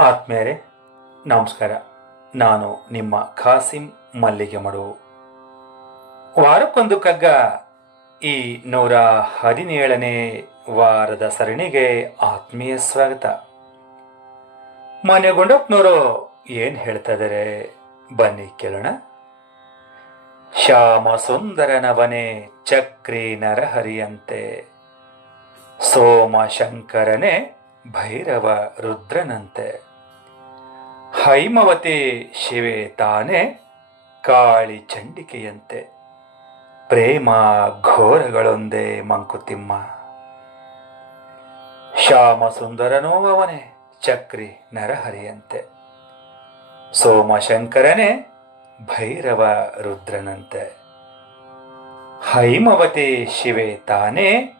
ಆತ್ಮೇರೆ, ನಮಸ್ಕಾರ. ನಾನು ನಿಮ್ಮ ಖಾಸಿಂ ಮಲ್ಲಿಗೆ ಮಡು ವಾರಕ್ಕೊಂದು ಕಗ್ಗ ಈ ನೂರ ಹದಿನೇಳನೇ ವಾರದ ಸರಣಿಗೆ ಆತ್ಮೀಯ ಸ್ವಾಗತ. ಮನೆ ಗುಂಡಪ್ಪನವರು ಏನ್ ಹೇಳ್ತಾ ಬನ್ನಿ ಕೇಳೋಣ. ಶ್ಯಾಮ ಸುಂದರನವನೇ ಚಕ್ರಿ ನರಹರಿಯಂತೆ. ಸೋಮ ಶಂಕರನೇ ಭೈರವ ರುದ್ರನಂತೆ. ಹೈಮವತಿ ಶಿವೆ ತಾನೇ ಕಾಳಿ ಚಂಡಿಕೆಯಂತೆ. ಪ್ರೇಮ ಘೋರಗಳೊಂದೇ ಮಂಕುತಿಮ್ಮ. ಶ್ಯಾಮ ಸುಂದರನೋ ಅವನೇ ಚಕ್ರಿ ನರಹರಿಯಂತೆ. ಸೋಮಶಂಕರನೇ ಭೈರವ ರುದ್ರನಂತೆ. ಹೈಮವತೆ ಶಿವೆ ತಾನೇ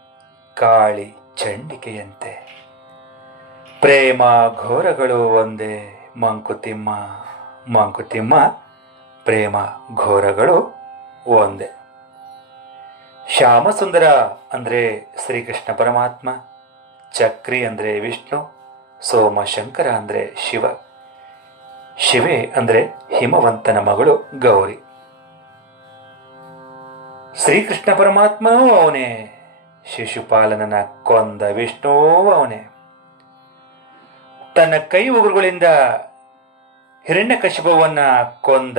ಕಾಳಿ ಚಂಡಿಕೆಯಂತೆ. ಪ್ರೇಮ ಘೋರಗಳು ಒಂದೇ ಮಂಕುತಿಮ್ಮ ಮಂಕುತಿಮ್ಮ, ಪ್ರೇಮ ಘೋರಗಳು ಒಂದೇ. ಶ್ಯಾಮಸುಂದರ ಅಂದರೆ ಶ್ರೀಕೃಷ್ಣ ಪರಮಾತ್ಮ, ಚಕ್ರಿ ಅಂದರೆ ವಿಷ್ಣು, ಸೋಮಶಂಕರ ಅಂದರೆ ಶಿವ, ಶಿವೆ ಅಂದರೆ ಹಿಮವಂತನ ಮಗಳು ಗೌರಿ. ಶ್ರೀಕೃಷ್ಣ ಪರಮಾತ್ಮನೂ ಅವನೇ, ಶಿಶುಪಾಲನನ ಕೊಂದ ವಿಷ್ಣುವೂ ಅವನೇ. ತನ್ನ ಕೈ ಉಗುರುಗಳಿಂದ ಹಿರಣ್ಯಕಶಿಪವನ್ನ ಕೊಂದ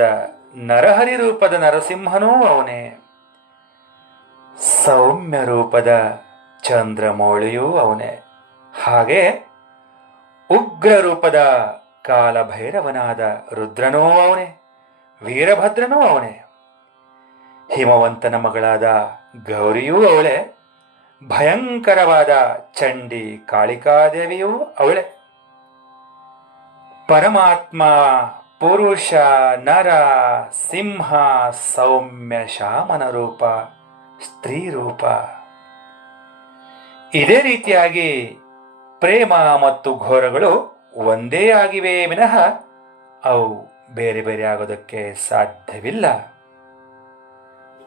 ನರಹರಿ ರೂಪದ ನರಸಿಂಹನೂ ಅವನೇ. ಸೌಮ್ಯ ರೂಪದ ಚಂದ್ರಮೌಳಿಯೂ ಅವನೇ. ಹಾಗೆ ಉಗ್ರ ರೂಪದ ಕಾಲಭೈರವನಾದ ರುದ್ರನೂ ಅವನೇ, ವೀರಭದ್ರನೂ ಅವನೇ. ಹಿಮವಂತನ ಮಗಳಾದ ಗೌರಿಯೂ ಅವಳೆ, ಭಯಂಕರವಾದ ಚಂಡಿ ಕಾಳಿಕಾದೇವಿಯೂ ಅವಳೆ. ಪರಮಾತ್ಮ, ಪುರುಷ, ನರ, ಸಿಂಹ, ಸೌಮ್ಯ, ಶಾಮನ ರೂಪ, ಸ್ತ್ರೀ ರೂಪ. ಇದೇ ರೀತಿಯಾಗಿ ಪ್ರೇಮ ಮತ್ತು ಘೋರಗಳು ಒಂದೇ ಆಗಿವೆ ವಿನಃ ಅವು ಬೇರೆ ಬೇರೆ ಆಗೋದಕ್ಕೆ ಸಾಧ್ಯವಿಲ್ಲ.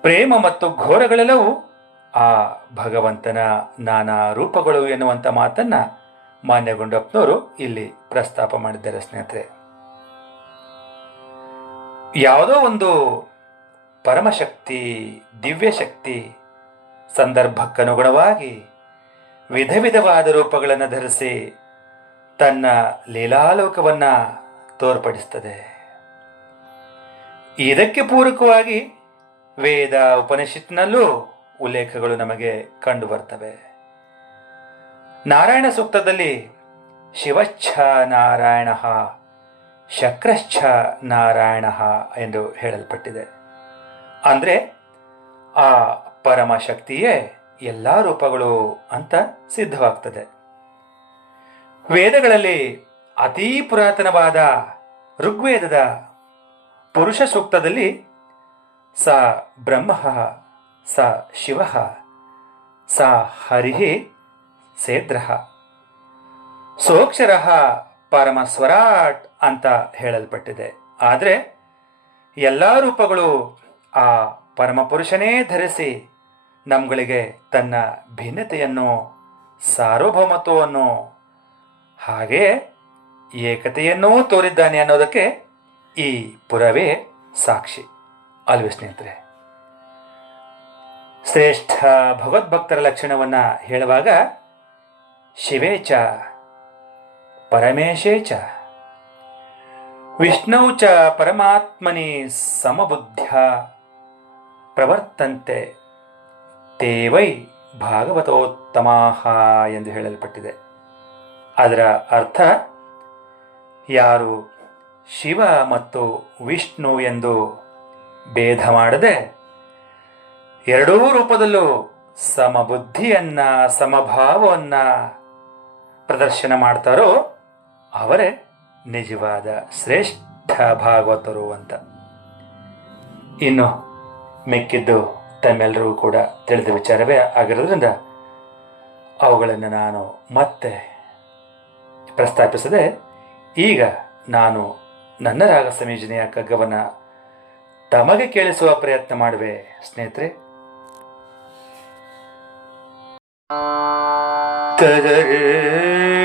ಪ್ರೇಮ ಮತ್ತು ಘೋರಗಳೆಲ್ಲವೂ ಆ ಭಗವಂತನ ನಾನಾ ರೂಪಗಳು ಎನ್ನುವಂಥ ಮಾತನ್ನ ಮಾನ್ಯ ಗುಂಡಪ್ಪನವರು ಇಲ್ಲಿ ಪ್ರಸ್ತಾಪ ಮಾಡಿದ್ದಾರೆ ಸ್ನೇಹಿತರೆ. ಯಾವುದೋ ಒಂದು ಪರಮಶಕ್ತಿ, ದಿವ್ಯಶಕ್ತಿ ಸಂದರ್ಭಕ್ಕನುಗುಣವಾಗಿ ವಿಧ ವಿಧವಾದ ರೂಪಗಳನ್ನು ಧರಿಸಿ ತನ್ನ ಲೀಲಾಲೋಕವನ್ನ ತೋರ್ಪಡಿಸ್ತದೆ ಇದಕ್ಕೆ ಪೂರಕವಾಗಿ ವೇದ ಉಪನಿಷತ್ನಲ್ಲೂ ಉಲ್ಲೇಖಗಳು ನಮಗೆ ಕಂಡು ಬರ್ತವೆ. ನಾರಾಯಣ ಸೂಕ್ತದಲ್ಲಿ ಶಿವಚ್ಛ ನಾರಾಯಣ ಶಕ್ರಶ್ಚ ನಾರಾಯಣ ಎಂದು ಹೇಳಲ್ಪಟ್ಟಿದೆ. ಅಂದರೆ ಆ ಪರಮಶಕ್ತಿಯೇ ಎಲ್ಲ ರೂಪಗಳು ಅಂತ ಸಿದ್ಧವಾಗ್ತದೆ. ವೇದಗಳಲ್ಲಿ ಅತೀ ಪುರಾತನವಾದ ಋಗ್ವೇದದ ಪುರುಷ ಸೂಕ್ತದಲ್ಲಿ ಸ ಬ್ರಹ್ಮ, ಸ ಶಿವ, ಸ ಹರಿ ಸೇದ್ರ ಸೋಕ್ಷರ ಪರಮ ಸ್ವರಾಟ್ ಅಂತ ಹೇಳಲ್ಪಟ್ಟಿದೆ. ಆದರೆ ಎಲ್ಲ ರೂಪಗಳು ಆ ಪರಮಪುರುಷನೇ ಧರಿಸಿ ನಮ್ಗಳಿಗೆ ತನ್ನ ಭಿನ್ನತೆಯನ್ನು, ಸಾರ್ವಭೌಮತ್ವವನ್ನು, ಹಾಗೆ ಏಕತೆಯನ್ನೂ ತೋರಿದ್ದಾನೆ ಅನ್ನೋದಕ್ಕೆ ಈ ಪುರವೇ ಸಾಕ್ಷಿ. ಅಲ್ವೇ ಸ್ನೇಹಿತರೆ? ಶ್ರೇಷ್ಠ ಭಗವದ್ಭಕ್ತರ ಲಕ್ಷಣವನ್ನು ಹೇಳುವಾಗ ಶಿವೇಚ ಪರಮೇಶೇಚ ವಿಷ್ಣು ಚ, ಪರಮಾತ್ಮನಿ ಸಮಬುದ್ಧ. ಪ್ರವರ್ತಂತೆ ತೇವೈ ಭಾಗವತೋತ್ತಮಾಹ ಎಂದು ಹೇಳಲ್ಪಟ್ಟಿದೆ. ಅದರ ಅರ್ಥ, ಯಾರು ಶಿವ ಮತ್ತು ವಿಷ್ಣು ಎಂದು ಭೇದ ಮಾಡದೆ ಎರಡೂ ರೂಪದಲ್ಲೂ ಸಮಬುದ್ಧಿಯನ್ನ, ಸಮಭಾವವನ್ನ ಪ್ರದರ್ಶನ ಮಾಡ್ತಾರೋ ಅವರೇ ನಿಜವಾದ ಶ್ರೇಷ್ಠ ಭಾಗವತರು ಅಂತ. ಇನ್ನು ಮಿಕ್ಕಿದ್ದು ತಮ್ಮೆಲ್ಲರಿಗೂ ಕೂಡ ತಿಳಿದ ವಿಚಾರವೇ ಆಗಿರೋದ್ರಿಂದ ಅವುಗಳನ್ನು ನಾನು ಮತ್ತೆ ಪ್ರಸ್ತಾಪಿಸದೆ ಈಗ ನಾನು ನನ್ನ ರಾಗ ಸಂಯೋಜನೆಯ ಕಗ್ಗವನ್ನು ತಮಗೆ ಕೇಳಿಸುವ ಪ್ರಯತ್ನ ಮಾಡುವೆ ಸ್ನೇಹಿತರೆ. கதரு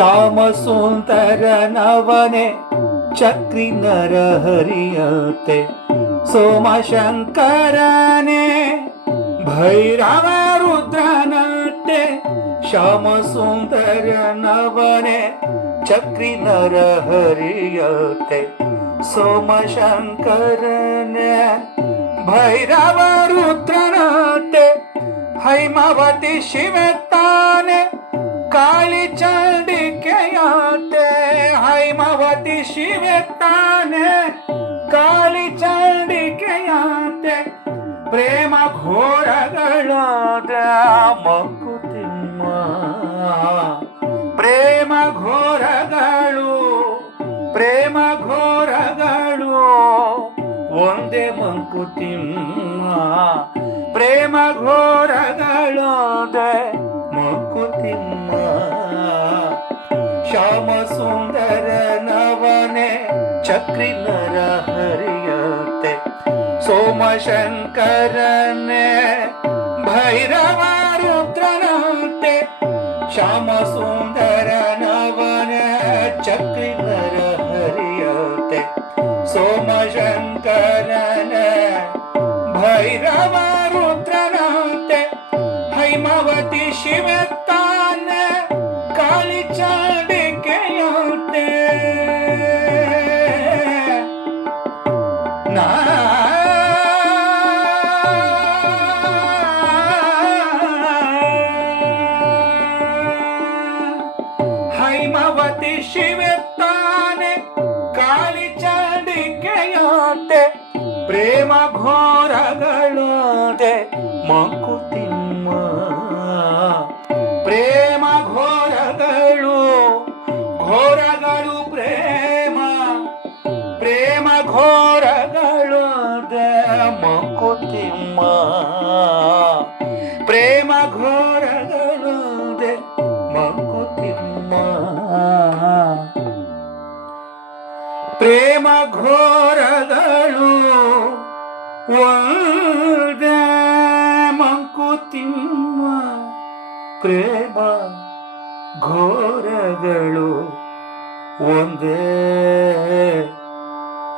ಶ್ಯಾಮ ಸುಂದರನವನೆ ಚಕ್ರಿ ನರಹರಿಯತೆ ಸೋಮಶಂಕರನೇ ಭೈರವ ರುದ್ರನಟ್ಟೆ ಶ್ಯಾಮ ಸುಂದರನವನೆ ಚಕ್ರಿ ನರಹರಿಯತೆ ಸೋಮಶಂಕರನೇ ಭೈರವ ರುದ್ರನಟ್ಟೆ ಹೈಮವತಿ ಶಿವತಾನೆ ಕಾಳಿ ಚಂಡಿಕೆಯಾತೆ ಹೈಮವತಿ ಶಿವತಾನೆ ಕಾಳಿ ಚಂಡಿಕೆಯಾತೆ ಪ್ರೇಮ ಘೋರಗಳಾದ ಮಕ್ಕುತಿಮ್ಮ ಪ್ರೇಮ ಘೋರಗಳು ಪ್ರೇಮ ಘೋರಗಳು ಒಂದೇ ಮಂಕುತಿಮ್ಮ ಪ್ರೇಮ ಘೋರಗಳೋದೆ क्षम सुन्दरनवने चक्रीवर हरियते सोमशङ्करने शङ्कर न भैरवरुते श्याम सुन्दरनवन चक्रीवर हरियते सोमशङ्करने शङ्करन भैरवरुते हैमवती शिव ಚಾಡಿಕೆಯಂತೆ ನಾ ಹೈಮವತಿ ಶಿವತಾನೆ ಕಾಳಿ ಚಾಡಿಕೆಯಂತೆ ಪ್ರೇಮ ಪ್ರೇಮ ಮಕುತಿಮ್ಮ. ಪ್ರೇಮ ಘೋರಗಳು ಮಂಕುತಿಮ್ಮ. ಪ್ರೇಮ ಘೋರಗಳು ಮಂಕುತಿಮ್ಮ. ಪ್ರೇಮ ಘೋರಗಳು ಒಂದೇ